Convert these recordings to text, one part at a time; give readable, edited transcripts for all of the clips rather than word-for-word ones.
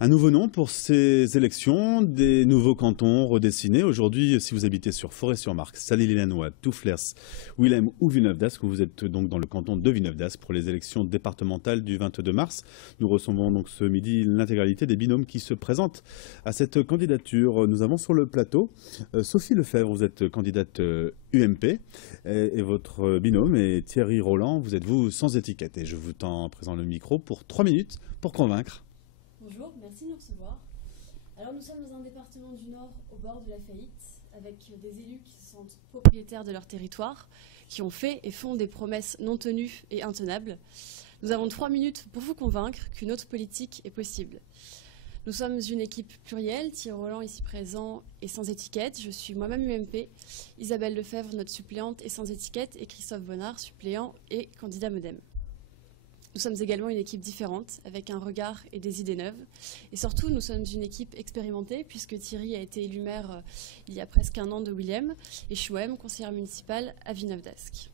Un nouveau nom pour ces élections, des nouveaux cantons redessinés. Aujourd'hui, si vous habitez sur Forêt-sur-Marque, Sally-les-Lanois, Touflers, Willem ou Villeneuve-d'Ascq, vous êtes donc dans le canton de Villeneuve-d'Ascq pour les élections départementales du 22 mars. Nous recevons donc ce midi l'intégralité des binômes qui se présentent à cette candidature. Nous avons sur le plateau Sophie Lefebvre, vous êtes candidate UMP, et votre binôme est Thierry Roland, vous êtes vous sans étiquette. Et je vous tends à présent le micro pour 3 minutes pour convaincre. Bonjour, merci de nous recevoir. Alors nous sommes dans un département du Nord au bord de la faillite, avec des élus qui se sentent propriétaires de leur territoire, qui ont fait et font des promesses non tenues et intenables. Nous avons 3 minutes pour vous convaincre qu'une autre politique est possible. Nous sommes une équipe plurielle, Thierry Roland ici présent est sans étiquette, je suis moi-même UMP, Isabelle Lefebvre, notre suppléante, est sans étiquette, et Christophe Bonnard, suppléant et candidat Modem. Nous sommes également une équipe différente, avec un regard et des idées neuves. Et surtout, nous sommes une équipe expérimentée, puisque Thierry a été élu maire il y a presque 1 an de Willem, et je suis moi-même conseillère municipale à Villeneuve-d'Ascq.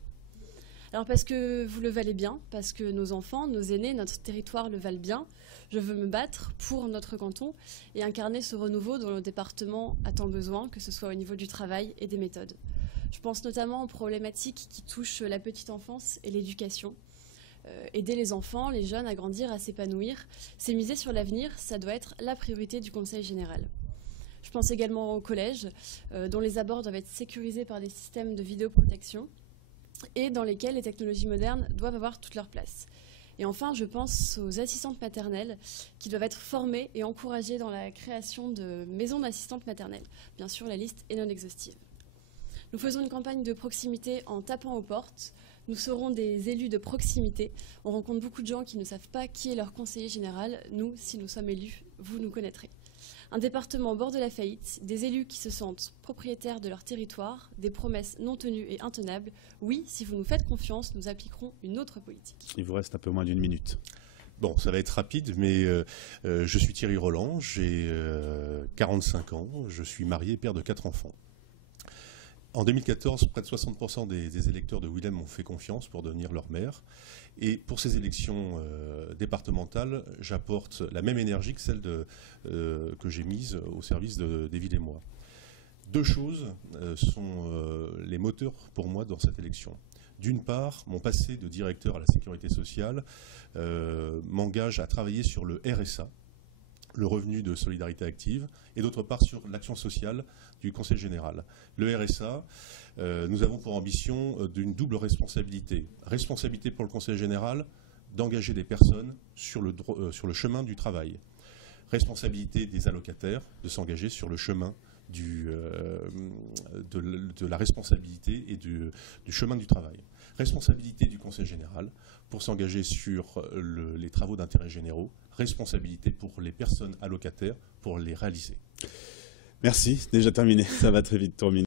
Alors parce que vous le valez bien, parce que nos enfants, nos aînés, notre territoire le valent bien, je veux me battre pour notre canton et incarner ce renouveau dont le département a tant besoin, que ce soit au niveau du travail et des méthodes. Je pense notamment aux problématiques qui touchent la petite enfance et l'éducation. Aider les enfants, les jeunes à grandir, à s'épanouir, c'est miser sur l'avenir, ça doit être la priorité du Conseil général. Je pense également au collège, dont les abords doivent être sécurisés par des systèmes de vidéoprotection et dans lesquels les technologies modernes doivent avoir toute leur place. Et enfin, je pense aux assistantes maternelles qui doivent être formées et encouragées dans la création de maisons d'assistantes maternelles. Bien sûr, la liste est non exhaustive. Nous faisons une campagne de proximité en tapant aux portes. Nous serons des élus de proximité. On rencontre beaucoup de gens qui ne savent pas qui est leur conseiller général. Nous, si nous sommes élus, vous nous connaîtrez. Un département au bord de la faillite, des élus qui se sentent propriétaires de leur territoire, des promesses non tenues et intenables. Oui, si vous nous faites confiance, nous appliquerons une autre politique. Il vous reste un peu moins d'1 minute. Bon, ça va être rapide, mais je suis Thierry Roland, j'ai 45 ans, je suis marié, père de 4 enfants. En 2014, près de 60% des électeurs de Willem m'ont fait confiance pour devenir leur maire. Et pour ces élections départementales, j'apporte la même énergie que celle que j'ai mise au service des Villémois. 2 choses sont les moteurs pour moi dans cette élection. D'une part, mon passé de directeur à la sécurité sociale m'engage à travailler sur le RSA, le revenu de solidarité active, et d'autre part sur l'action sociale du Conseil général. Le RSA, nous avons pour ambition d'une double responsabilité. Responsabilité pour le Conseil général d'engager des personnes sur le chemin du travail. Responsabilité des allocataires de s'engager sur le chemin de la responsabilité et du chemin du travail. Responsabilité du Conseil général pour s'engager sur les travaux d'intérêt généraux. Responsabilité pour les personnes allocataires pour les réaliser. Merci, déjà terminé, ça va très vite, terminé.